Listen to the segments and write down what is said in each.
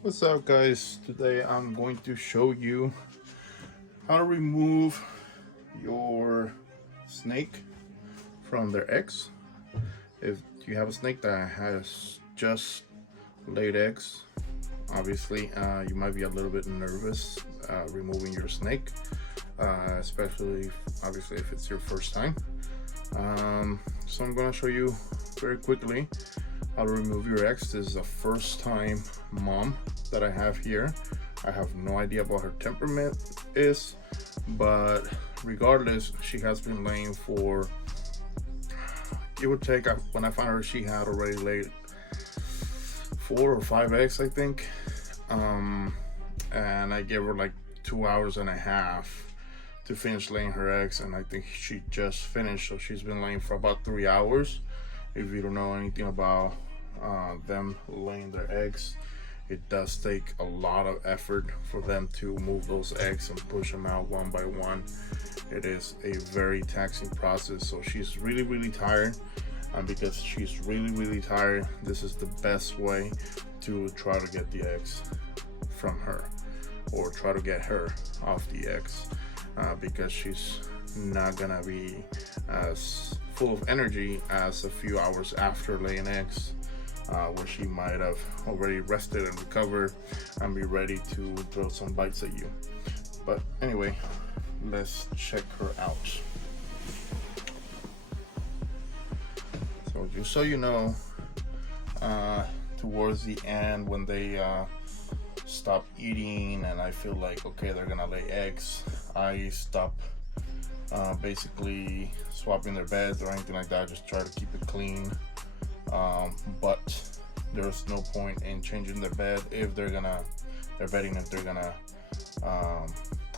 What's up, guys? Today I'm going to show you how to remove your snake from their eggs. If you have a snake that has just laid eggs, obviously you might be a little bit nervous removing your snake, especially obviously if it's your first time. So I'm going to show you very quickly how to remove your eggs. This is a first time mom that I have here. I have no idea what her temperament is, but regardless, she has been laying for, it would take, when I found her, she had already laid 4 or 5 eggs, I think. And I gave her like 2.5 hours to finish laying her eggs, and I think she just finished, so she's been laying for about 3 hours. If you don't know anything about them laying their eggs, it does take a lot of effort for them to move those eggs and push them out one by one. It is a very taxing process, so she's really tired, and because she's really tired, this is the best way to try to get the eggs from her, or try to get her off the eggs, because she's not gonna be as full of energy as a few hours after laying eggs, where she might have already rested and recovered and be ready to throw some bites at you. But anyway, let's check her out. So just so you know, towards the end, when they stop eating and I feel like, okay, they're gonna lay eggs, I stop basically swapping their beds or anything like that. I just try to keep it clean. But there's no point in changing their bed if their bedding, if they're gonna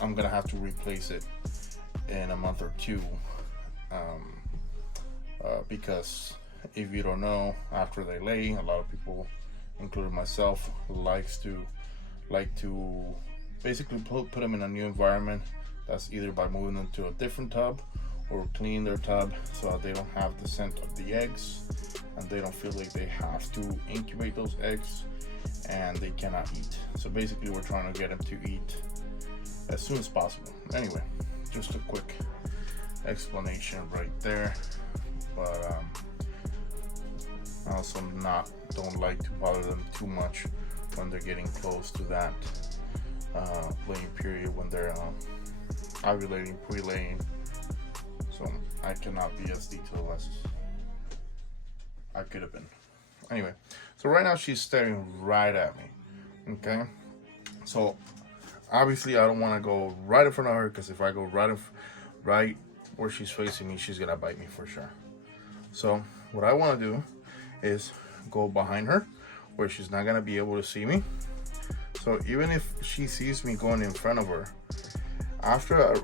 I'm gonna have to replace it in a month or two, because if you don't know, after they lay, a lot of people, including myself, like to basically put them in a new environment. That's either by moving them to a different tub or cleaning their tub so that they don't have the scent of the eggs and they don't feel like they have to incubate those eggs and they cannot eat. So basically we're trying to get them to eat as soon as possible. Anyway, just a quick explanation right there. But I also don't like to bother them too much when they're getting close to that laying period, when they're ovulating, pre-laying. So I cannot be as detailed as I could have been. Anyway, so right now she's staring right at me. Okay, so obviously I don't want to go right in front of her, because if I go right where she's facing me, she's gonna bite me for sure. So what I want to do is go behind her where she's not gonna be able to see me. So even if she sees me going in front of her, after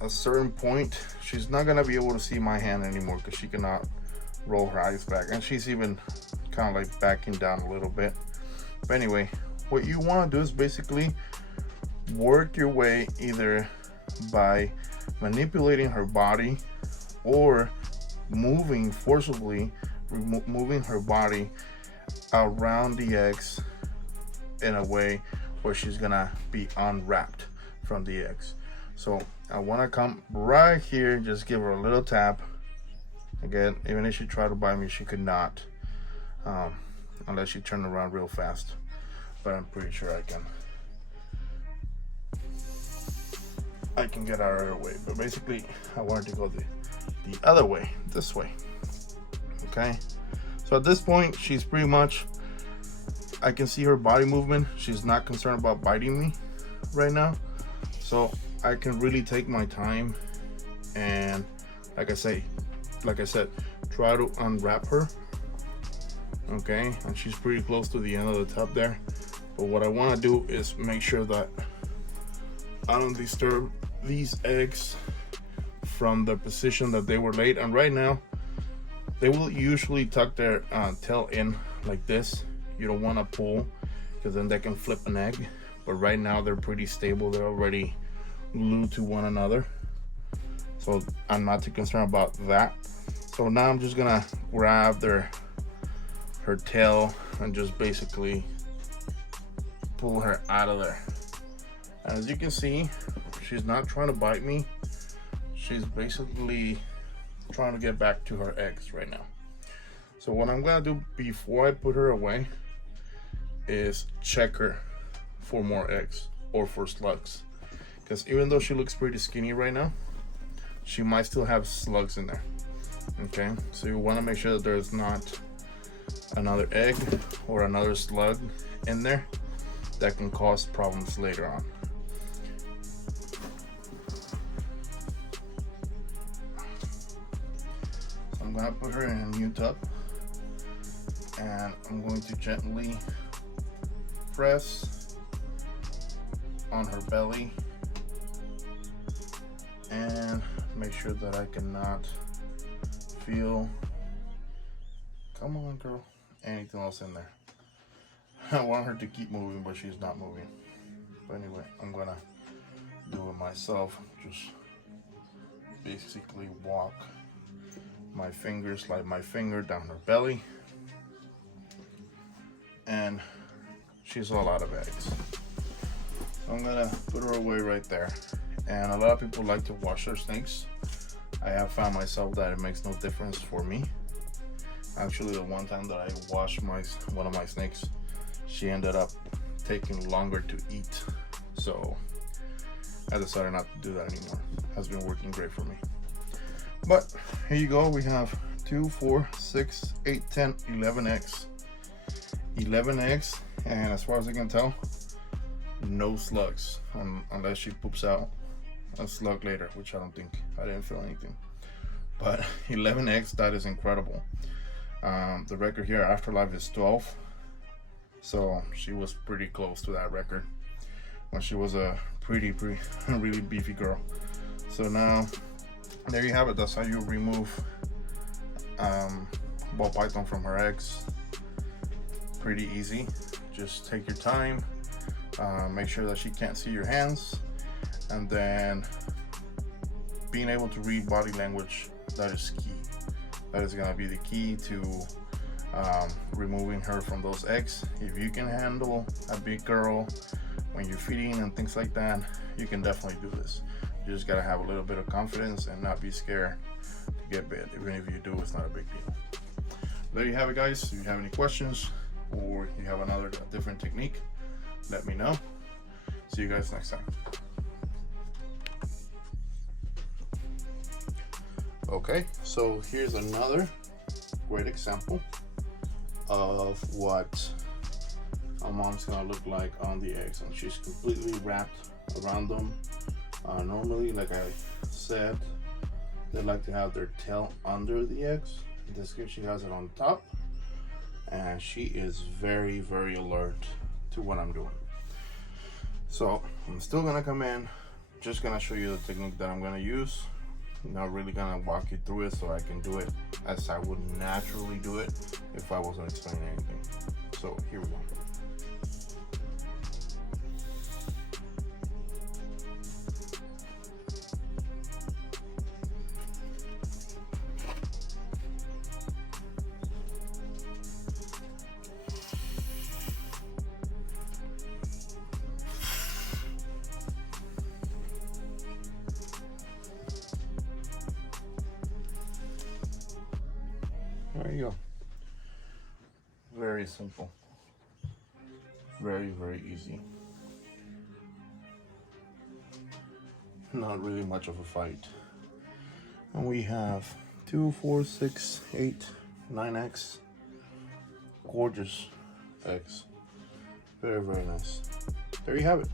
a certain point, she's not gonna be able to see my hand anymore, because she cannot roll her eyes back, and she's even kind of like backing down a little bit. But anyway, what you want to do is basically work your way either by manipulating her body or moving forcibly, moving her body around the eggs in a way where she's gonna be unwrapped from the eggs. So I want to come right here, just give her a little tap. Again, even if she tried to bite me, she could not, unless she turned around real fast. But I'm pretty sure I can get out of her way. But basically, I wanted to go the other way, this way. Okay. So at this point, she's pretty much, I can see her body movement. She's not concerned about biting me right now. So I can really take my time and, like I said, try to unwrap her. Okay, and she's pretty close to the end of the tub there. But what I want to do is make sure that I don't disturb these eggs from the position that they were laid. And right now, they will usually tuck their tail in like this. You don't want to pull, because then they can flip an egg. But right now they're pretty stable. They're already glued to one another, so I'm not too concerned about that. So now I'm just gonna grab her tail and just basically pull her out of there. And as you can see, she's not trying to bite me. She's basically trying to get back to her eggs right now. So what I'm gonna do before I put her away is check her for more eggs or for slugs, because even though she looks pretty skinny right now, she might still have slugs in there. Okay, so you want to make sure that there's not another egg or another slug in there that can cause problems later on. So I'm gonna put her in a new tub, and I'm going to gently press on her belly and make sure that I cannot feel, come on girl, anything else in there. I want her to keep moving, but she's not moving. But anyway, I'm gonna do it myself. Just basically walk my finger, slide my finger down her belly, and she's all out of eggs. So I'm gonna put her away right there. And a lot of people like to wash their snakes. I have found myself that it makes no difference for me. Actually, the one time that I washed one of my snakes, she ended up taking longer to eat. So I decided not to do that anymore. It has been working great for me. But here you go. We have 2, 4, 6, 8, 10, 11 eggs. 11 eggs, and as far as I can tell, no slugs, unless she poops out a slug later, which I don't think. I didn't feel anything. But 11 eggs, that is incredible. The record here, Afterlife, is 12. So she was pretty close to that record when she was a pretty really beefy girl. So now, there you have it. That's how you remove ball python from her eggs. Pretty easy. Just take your time. Make sure that she can't see your hands, and then being able to read body language, that is key. That is going to be the key to removing her from those eggs. If you can handle a big girl when you're feeding and things like that, you can definitely do this. You just got to have a little bit of confidence and not be scared to get bit. Even if you do, it's not a big deal. There you have it, guys. If you have any questions or you have another different technique, let me know. See you guys next time. Okay, so here's another great example of what a mom's gonna look like on the eggs, and she's completely wrapped around them. Normally, like I said, they like to have their tail under the eggs. In this case, she has it on top, and she is very alert to what I'm doing. So I'm still gonna come in, just gonna show you the technique that I'm gonna use. Not really gonna walk you through it so I can do it as I would naturally do it if I wasn't explaining anything. So here we go. There you go. Very simple. Very easy. Not really much of a fight. And we have 2, 4, 6, 8, 9 eggs. Gorgeous eggs. Very nice. There you have it.